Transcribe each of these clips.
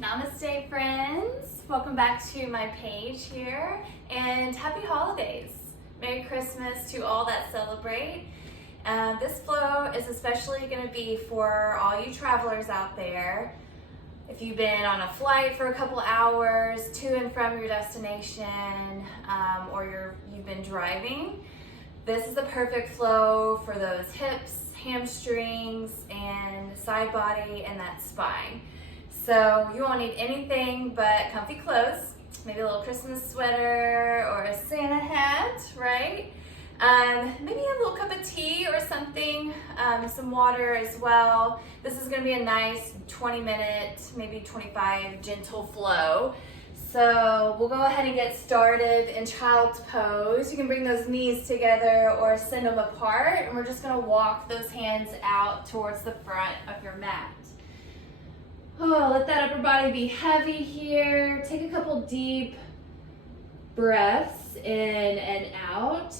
Namaste, friends. Welcome back to my page here, and happy holidays. Merry Christmas to all that celebrate. This flow is especially going to be for all you travelers out there. If you've been on a flight for a couple hours to and from your destination, or you've been driving, this is the perfect flow for those hips, hamstrings, and side body and that spine. So you won't need anything but comfy clothes, maybe a little Christmas sweater or a Santa hat, right? Maybe a little cup of tea or something, some water as well. This is gonna be a nice 20-minute, maybe 25 gentle flow. So we'll go ahead and get started in child's pose. You can bring those knees together or send them apart, and we're just gonna walk those hands out towards the front of your mat. Oh, let that upper body be heavy here. Take a couple deep breaths in and out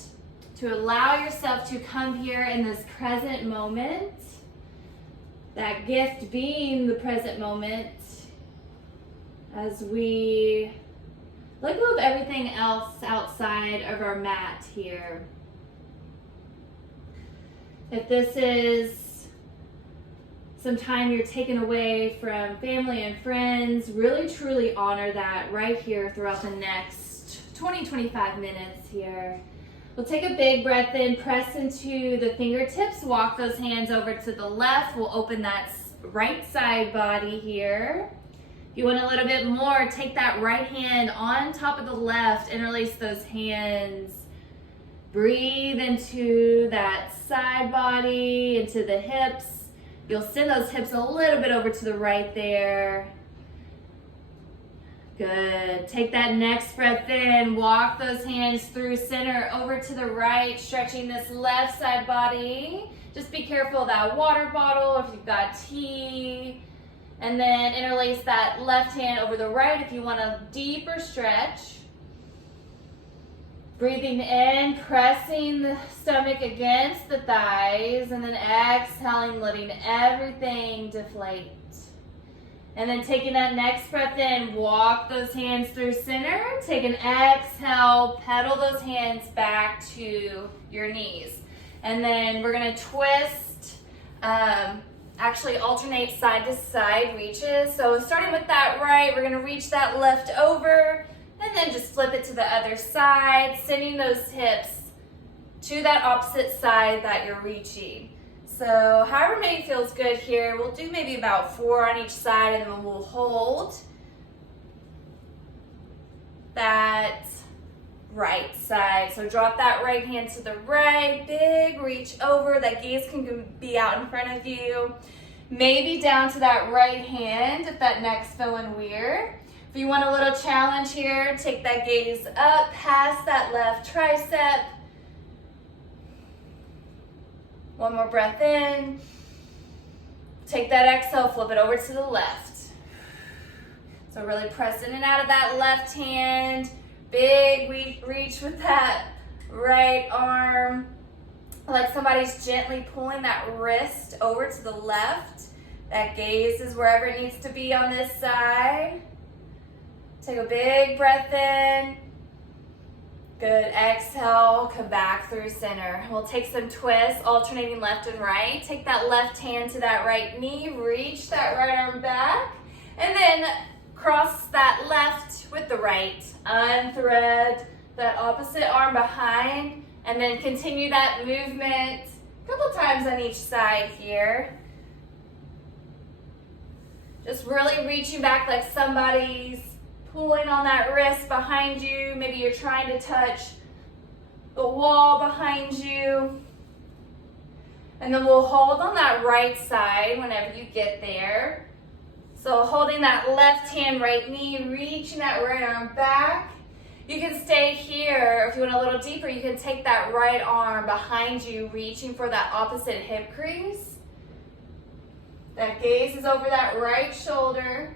to allow yourself to come here in this present moment. That gift being the present moment as we let go of everything else outside of our mat here. If this is some time you're taken away from family and friends, really truly honor that right here throughout the next 20-25 minutes here. We'll take a big breath in, press into the fingertips, walk those hands over to the left. We'll open that right side body here. If you want a little bit more, take that right hand on top of the left, interlace those hands. Breathe into that side body, into the hips. You'll send those hips a little bit over to the right there. Good. Take that next breath in. Walk those hands through center over to the right, stretching this left side body. Just be careful of that water bottle if you've got tea. And then interlace that left hand over the right if you want a deeper stretch. Breathing in, pressing the stomach against the thighs, and then exhaling, letting everything deflate. And then taking that next breath in, walk those hands through center. Take an exhale, pedal those hands back to your knees. And then we're gonna twist, actually alternate side to side reaches. So starting with that right, we're gonna reach that left over, and then just flip it to the other side, sending those hips to that opposite side that you're reaching. So however many feels good here, we'll do maybe about 4 on each side, and then we'll hold that right side. So drop that right hand to the right, big reach over, that gaze can be out in front of you. Maybe down to that right hand if that neck's feeling weird. If you want a little challenge here, take that gaze up past that left tricep. One more breath in. Take that exhale, flip it over to the left. So really press in and out of that left hand. Big reach with that right arm. Like somebody's gently pulling that wrist over to the left. That gaze is wherever it needs to be on this side. Take a big breath in. Good. Exhale, come back through center. We'll take some twists, alternating left and right. Take that left hand to that right knee, reach that right arm back, and then cross that left with the right. Unthread that opposite arm behind, and then continue that movement a couple times on each side here. Just really reaching back like somebody's pulling on that wrist behind you. Maybe you're trying to touch the wall behind you. And then we'll hold on that right side whenever you get there. So holding that left hand, right knee, reaching that right arm back. You can stay here. If you want a little deeper, you can take that right arm behind you, reaching for that opposite hip crease. That gaze is over that right shoulder.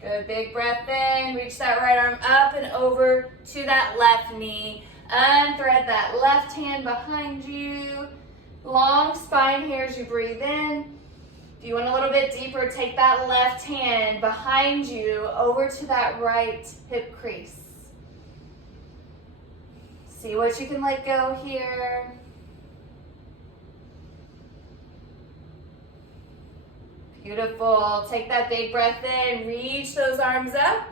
Good, big breath in, reach that right arm up and over to that left knee. Unthread that left hand behind you. Long spine here as you breathe in. If If you want a little bit deeper, take that left hand behind you over to that right hip crease. See what you can let go here. Beautiful. Take that big breath in, reach those arms up.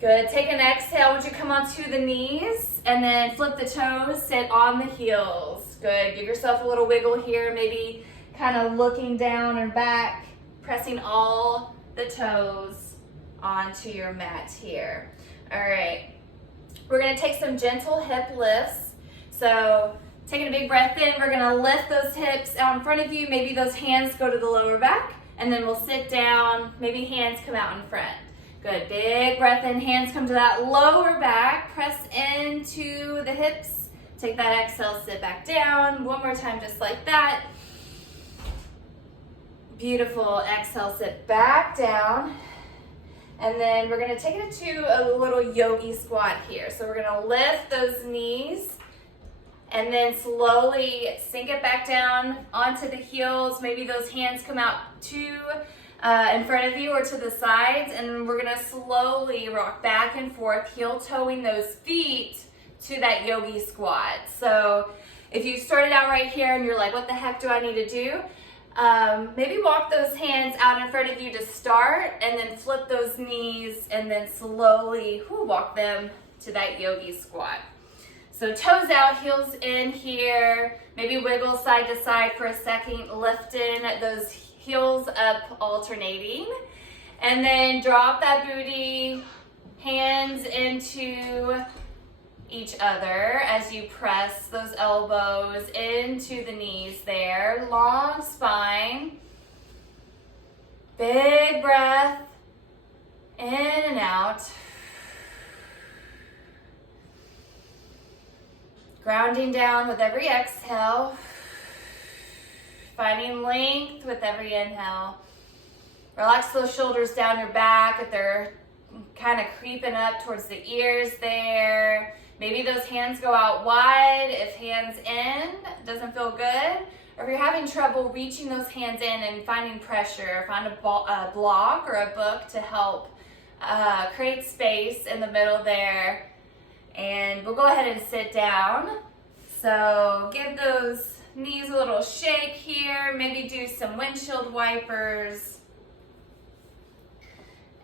Good. Take an exhale. Would you come onto the knees and then flip the toes, sit on the heels. Good. Give yourself a little wiggle here, maybe kind of looking down or back, pressing all the toes onto your mat here. All right. We're going to take some gentle hip lifts. So taking a big breath in, we're going to lift those hips out in front of you. Maybe those hands go to the lower back, and then we'll sit down. Maybe hands come out in front. Good. Big breath in, hands come to that lower back. Press into the hips. Take that exhale, sit back down. One more time, just like that. Beautiful. Exhale, sit back down. And then we're going to take it to a little yogi squat here. So we're going to lift those knees and then slowly sink it back down onto the heels. Maybe those hands come out in front of you or to the sides. And we're going to slowly rock back and forth, heel toeing those feet to that yogi squat. So if you started out right here and you're like, what the heck do I need to do? Maybe walk those hands out in front of you to start, and then flip those knees and then slowly walk them to that yogi squat. So toes out, heels in here, maybe wiggle side to side for a second, lifting those heels up, alternating, and then drop that booty, hands into each other as you press those elbows into the knees there. Long spine. Big breath in and out. Grounding down with every exhale. Finding length with every inhale. Relax those shoulders down your back if they're kind of creeping up towards the ears there. Maybe those hands go out wide if hands in doesn't feel good. Or if you're having trouble reaching those hands in and finding pressure, find a block or a book to help create space in the middle there. And we'll go ahead and sit down. So give those knees a little shake here. Maybe do some windshield wipers.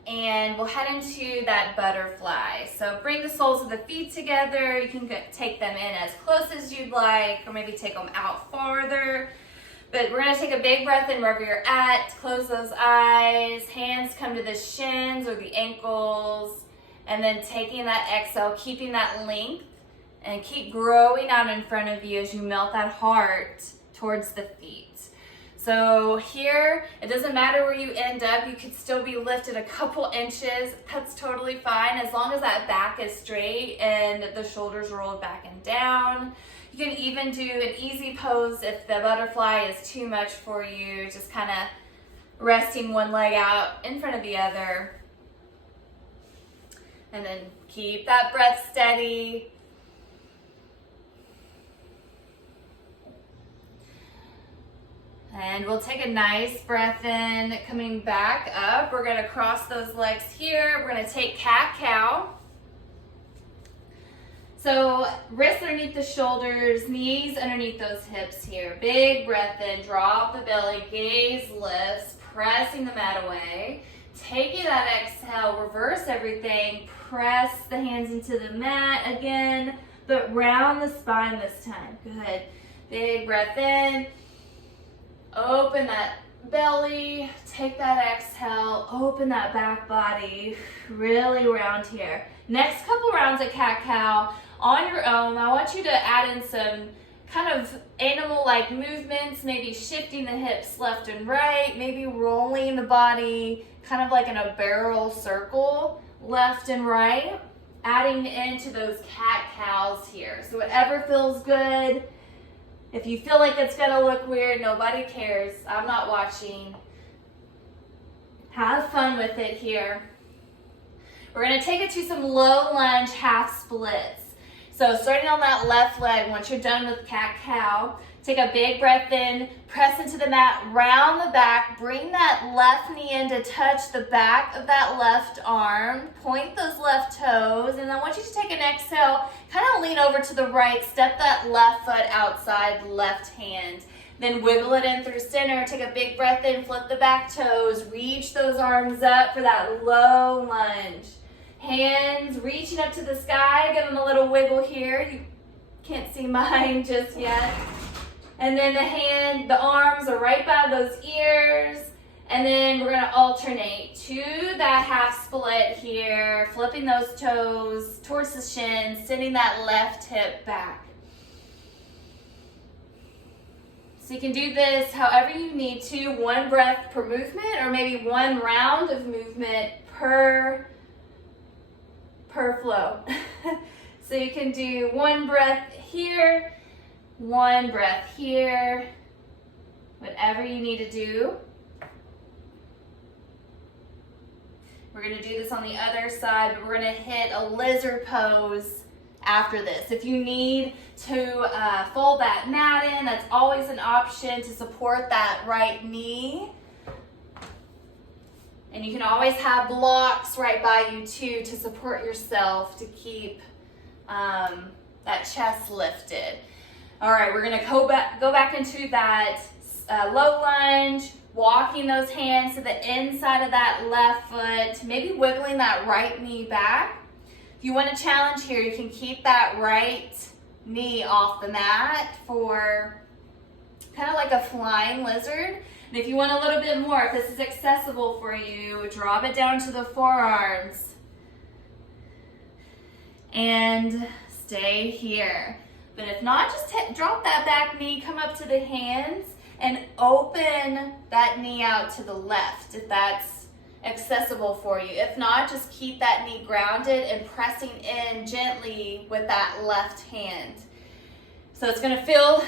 And we'll head into that butterfly. So bring the soles of the feet together. You can take them in as close as you'd like, or maybe take them out farther. But we're gonna take a big breath in wherever you're at. Close those eyes. Hands come to the shins or the ankles. And then taking that exhale, keeping that length, and keep growing out in front of you as you melt that heart towards the feet. So here, it doesn't matter where you end up, you could still be lifted a couple inches. That's totally fine as long as that back is straight and the shoulders rolled back and down. You can even do an easy pose if the butterfly is too much for you, just kind of resting one leg out in front of the other. And then keep that breath steady. And we'll take a nice breath in, coming back up. We're gonna cross those legs here. We're gonna take cat-cow. So wrists underneath the shoulders, knees underneath those hips here. Big breath in, drop the belly, gaze lifts, pressing the mat away. Taking that exhale, reverse everything, press the hands into the mat again, but round the spine this time. Good. Big breath in. Open that belly, take that exhale, open that back body, really round here. Next couple rounds of cat-cow on your own. I want you to add in some kind of animal-like movements, maybe shifting the hips left and right, maybe rolling the body kind of like in a barrel circle, left and right, adding into those cat-cows here. So whatever feels good. If you feel like it's gonna look weird, nobody cares. I'm not watching. Have fun with it here. We're gonna take it to some low lunge half splits. So starting on that left leg, once you're done with cat-cow, Take a big breath in, press into the mat, round the back, bring that left knee in to touch the back of that left arm, point those left toes, and I want you to take an exhale, kind of lean over to the right, step that left foot outside left hand. Then wiggle it in through center, take a big breath in, flip the back toes, reach those arms up for that low lunge. Hands reaching up to the sky, give them a little wiggle here. You can't see mine just yet. And then the arms are right by those ears. And then we're gonna alternate to that half split here, flipping those toes towards the shin, sending that left hip back. So you can do this however you need to, one breath per movement, or maybe one round of movement per flow. So you can do one breath here, one breath here, whatever you need to do. We're gonna do this on the other side, but we're gonna hit a lizard pose after this. If you need to fold that mat in, that's always an option to support that right knee. And you can always have blocks right by you too to support yourself, to keep that chest lifted. All right, we're gonna go back into that low lunge, walking those hands to the inside of that left foot, maybe wiggling that right knee back. If you want a challenge here, you can keep that right knee off the mat for kind of like a flying lizard. And if you want a little bit more, if this is accessible for you, drop it down to the forearms and stay here. But if not, just drop that back knee, come up to the hands, and open that knee out to the left if that's accessible for you. If not, just keep that knee grounded and pressing in gently with that left hand. So it's gonna feel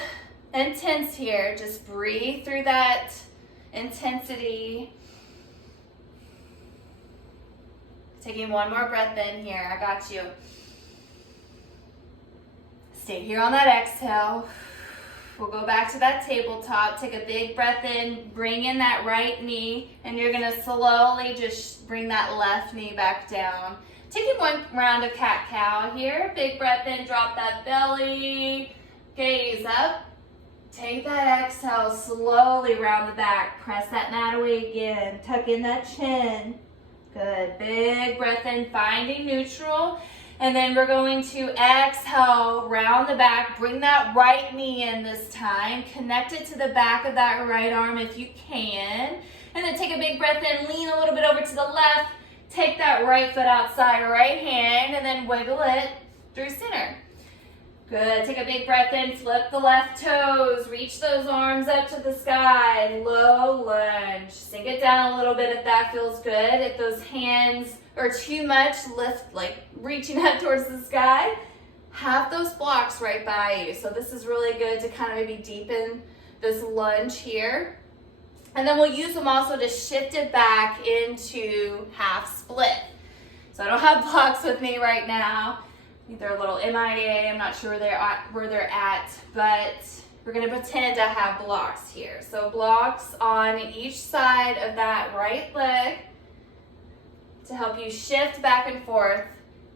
intense here. Just breathe through that intensity. Taking one more breath in here, I got you. Stay here on that exhale. We'll go back to that tabletop. Take a big breath in, bring in that right knee, and you're gonna slowly just bring that left knee back down. Taking one round of cat-cow here. Big breath in, drop that belly, gaze up. Take that exhale, slowly round the back. Press that mat away again. Tuck in that chin. Good, big breath in, finding neutral. And then we're going to exhale, round the back, bring that right knee in this time. Connect it to the back of that right arm if you can. And then take a big breath in, lean a little bit over to the left. Take that right foot outside, right hand, and then wiggle it through center. Good, take a big breath in, flip the left toes, reach those arms up to the sky, low lunge. Sink it down a little bit if that feels good. If those hands are too much, lift, like reaching up towards the sky, have those blocks right by you. So this is really good to kind of maybe deepen this lunge here. And then we'll use them also to shift it back into half split. So I don't have blocks with me right now. I think they're a little MIA, I'm not sure where they're at, but we're gonna pretend I have blocks here. So blocks on each side of that right leg to help you shift back and forth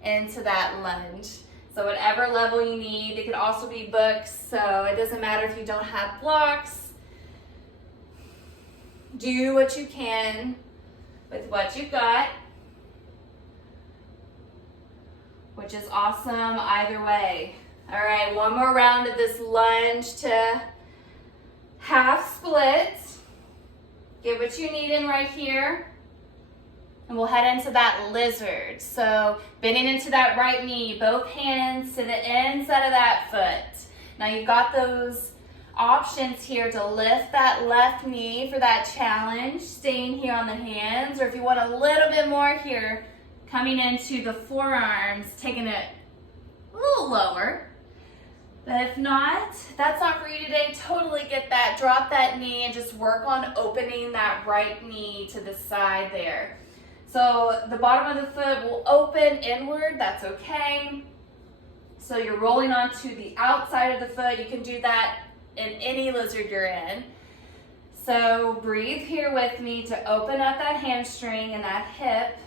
into that lunge. So whatever level you need, it could also be books, so it doesn't matter if you don't have blocks. Do what you can with what you got, which is awesome either way. All right, one more round of this lunge to half split. Get what you need in right here. And we'll head into that lizard. So bending into that right knee, both hands to the inside of that foot. Now you've got those options here to lift that left knee for that challenge, staying here on the hands, or if you want a little bit more here, coming into the forearms, taking it a little lower. But if not, that's not for you today, totally get that. Drop that knee and just work on opening that right knee to the side there. So the bottom of the foot will open inward, that's okay. So you're rolling onto the outside of the foot. You can do that in any lizard you're in. So breathe here with me to open up that hamstring and that hip.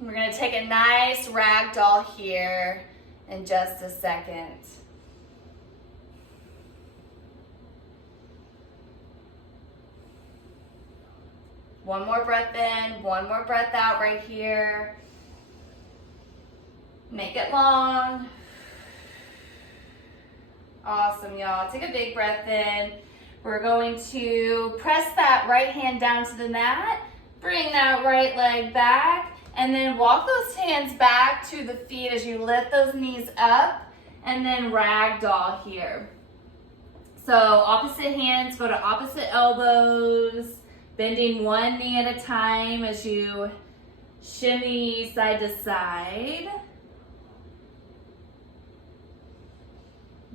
We're going to take a nice ragdoll here in just a second. One more breath in, one more breath out right here. Make it long. Awesome, y'all. Take a big breath in. We're going to press that right hand down to the mat. Bring that right leg back. And then walk those hands back to the feet as you lift those knees up. And then ragdoll here. So opposite hands go to opposite elbows. Bending one knee at a time as you shimmy side to side.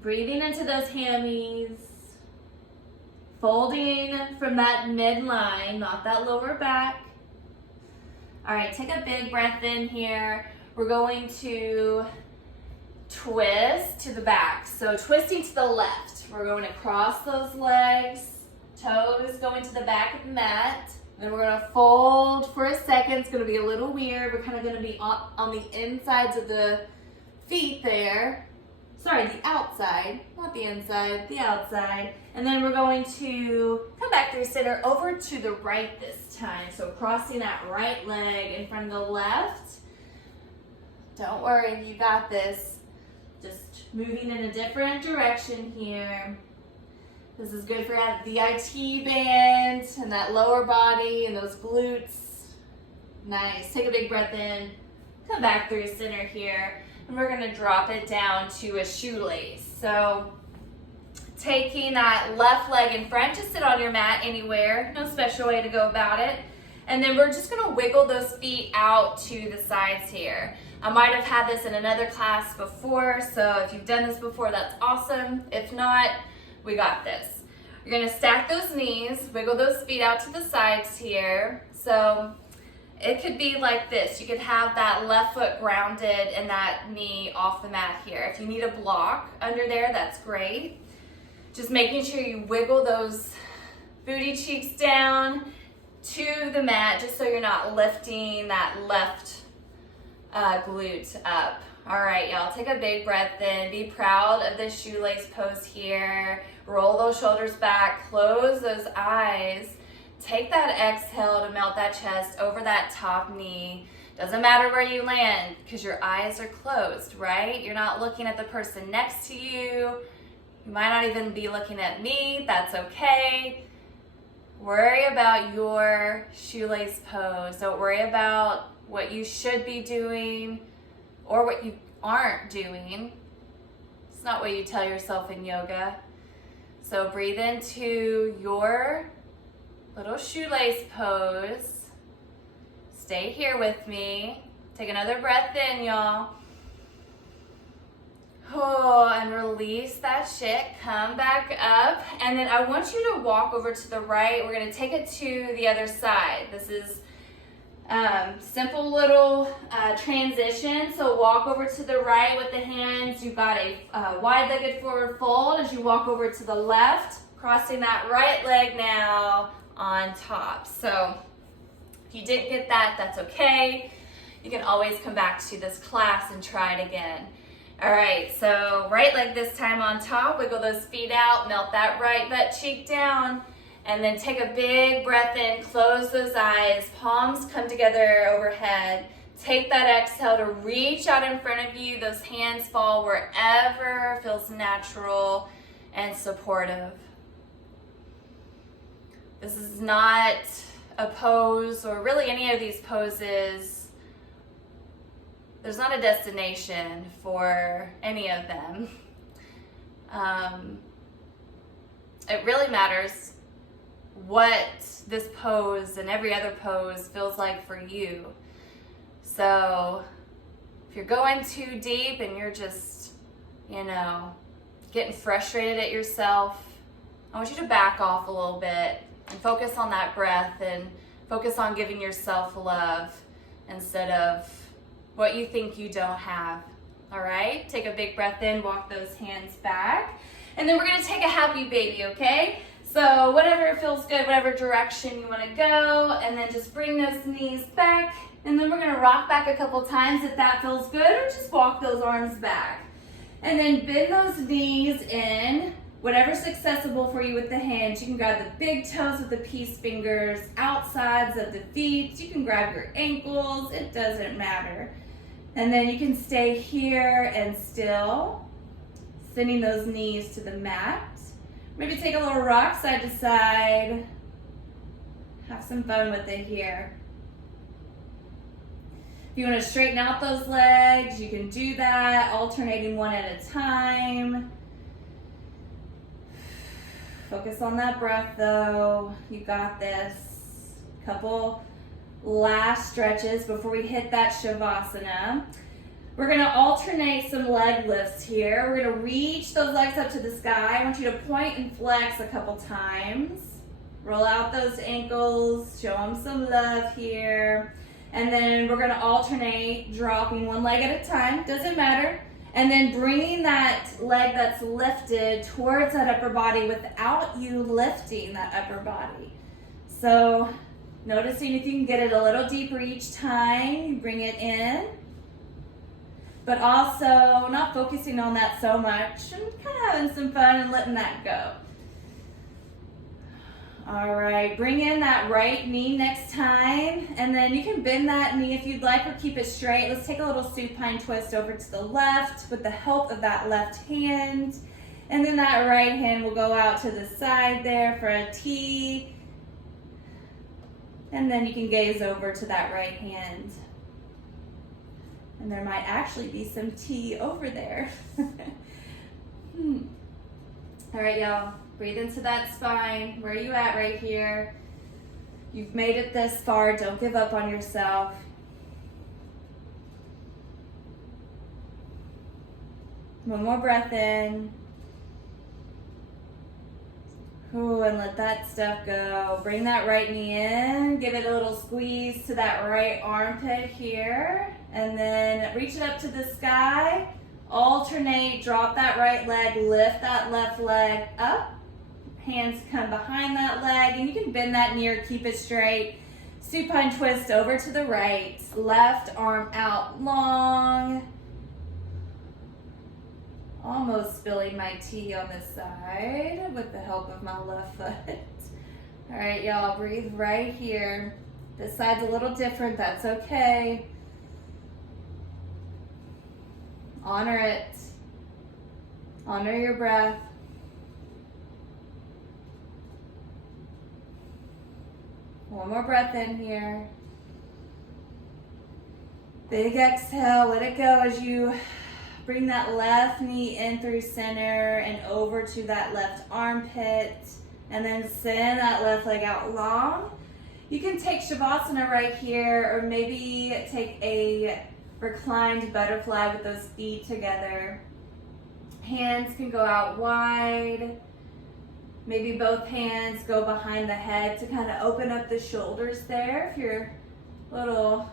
Breathing into those hammies. Folding from that midline, not that lower back. All right, take a big breath in here. We're going to twist to the back. So twisting to the left. We're going to cross those legs. Toes going to the back of the mat. Then we're going to fold for a second. It's going to be a little weird. We're kind of going to be on the insides of the feet there. Sorry, the outside, not the inside, the outside. And then we're going to come back through center over to the right this time. So crossing that right leg in front of the left. Don't worry, you got this. Just moving in a different direction here. This is good for the IT band and that lower body and those glutes. Nice. Take a big breath in. Come back through center here. And we're going to drop it down to a shoelace. So taking that left leg in front, just sit on your mat anywhere. No special way to go about it. And then we're just going to wiggle those feet out to the sides here. I might have had this in another class before, so if you've done this before, that's awesome. If not, we got this. You're going to stack those knees, wiggle those feet out to the sides here. So it could be like this. You could have that left foot grounded and that knee off the mat here. If you need a block under there, that's great. Just making sure you wiggle those booty cheeks down to the mat just so you're not lifting that left glute up. All right, y'all, take a big breath in. Be proud of this shoelace pose here. Roll those shoulders back, close those eyes. Take that exhale to melt that chest over that top knee. Doesn't matter where you land because your eyes are closed, right? You're not looking at the person next to you. You might not even be looking at me. That's okay. Worry about your shoelace pose. Don't worry about what you should be doing or what you aren't doing. It's not what you tell yourself in yoga. So breathe into your little shoelace pose. Stay here with me. Take another breath in, y'all. Oh, and release that shit. Come back up. And then I want you to walk over to the right. We're going to take it to the other side. This is simple little transition. So walk over to the right with the hands. You've got a wide-legged forward fold as you walk over to the left, crossing that right leg now on top. So if you didn't get that, that's okay. You can always come back to this class and try it again. All right, so right leg this time on top, wiggle those feet out, melt that right butt cheek down, and then take a big breath in, close those eyes, palms come together overhead. Take that exhale to reach out in front of you. Those hands fall wherever feels natural and supportive. This is not a pose, or really any of these poses. There's not a destination for any of them. It really matters what this pose and every other pose feels like for you. So if you're going too deep and you're just, getting frustrated at yourself, I want you to back off a little bit and focus on that breath and focus on giving yourself love instead of what you think you don't have. All right, take a big breath in, walk those hands back. And then we're gonna take a happy baby, okay? So whatever feels good, whatever direction you wanna go, and then just bring those knees back. And then we're gonna rock back a couple times if that feels good, or just walk those arms back. And then bend those knees in, whatever's accessible for you with the hands. You can grab the big toes with the peace fingers, outsides of the feet. You can grab your ankles, it doesn't matter. And then you can stay here and still, sending those knees to the mat. Maybe take a little rock side to side. Have some fun with it here. If you want to straighten out those legs, you can do that, alternating one at a time. Focus on that breath though. You got this. Couple last stretches before we hit that Shavasana. We're gonna alternate some leg lifts here. We're gonna reach those legs up to the sky. I want you to point and flex a couple times. Roll out those ankles, show them some love here. And then we're gonna alternate dropping one leg at a time, doesn't matter. And then bringing that leg that's lifted towards that upper body without you lifting that upper body. So noticing if you can get it a little deeper each time, you bring it in. But also not focusing on that so much and kind of having some fun and letting that go. All right, bring in that right knee next time, and then you can bend that knee if you'd like or keep it straight. Let's take a little supine twist over to the left with the help of that left hand, and then that right hand will go out to the side there for a T, and then you can gaze over to that right hand. And there might actually be some T over there. All right, y'all. Breathe into that spine. Where are you at right here? You've made it this far. Don't give up on yourself. One more breath in. Ooh, and let that stuff go. Bring that right knee in. Give it a little squeeze to that right armpit here. And then reach it up to the sky. Alternate, drop that right leg, lift that left leg up. Hands come behind that leg, and you can bend that knee or keep it straight. Supine twist over to the right. Left arm out long. Almost spilling my tea on this side with the help of my left foot. All right, y'all, breathe right here. This side's a little different, that's okay. Honor it. Honor your breath. One more breath in here. Big exhale, let it go as you bring that left knee in through center and over to that left armpit. And then send that left leg out long. You can take Shavasana right here, or maybe take a reclined butterfly with those feet together. Hands can go out wide. Maybe both hands go behind the head to kind of open up the shoulders there if you're a little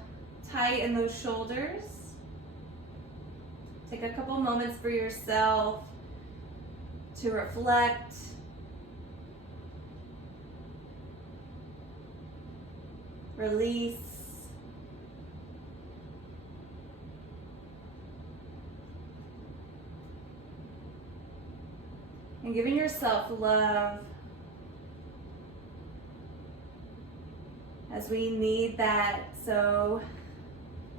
tight in those shoulders. Take a couple moments for yourself to reflect. Release. And giving yourself love as we need that so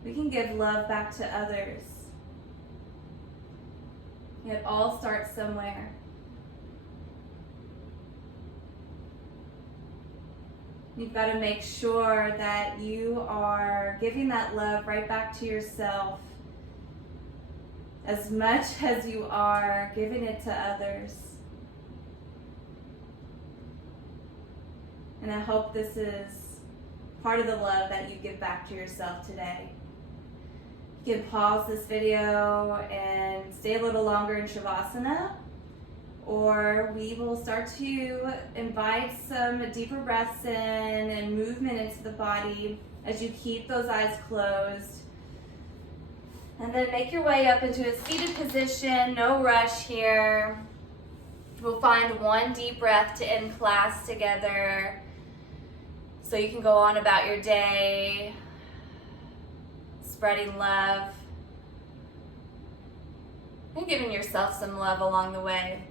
we can give love back to others. It all starts somewhere. You've got to make sure that you are giving that love right back to yourself as much as you are giving it to others. And I hope this is part of the love that you give back to yourself today. You can pause this video and stay a little longer in Shavasana, or we will start to invite some deeper breaths in and movement into the body as you keep those eyes closed. And then make your way up into a seated position, no rush here. We'll find one deep breath to end class together so you can go on about your day, spreading love and giving yourself some love along the way.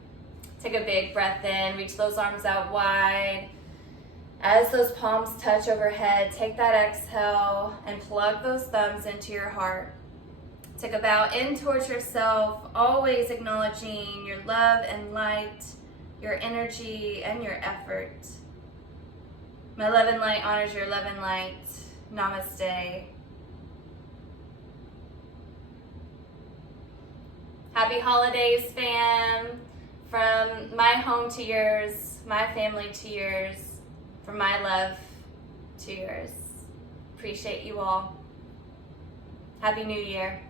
Take a big breath in, reach those arms out wide. As those palms touch overhead, take that exhale and plug those thumbs into your heart. Take a bow in towards yourself, always acknowledging your love and light, your energy and your effort. My love and light honors your love and light. Namaste. Happy holidays, fam. From my home to yours, my family to yours, from my love to yours. Appreciate you all. Happy New Year.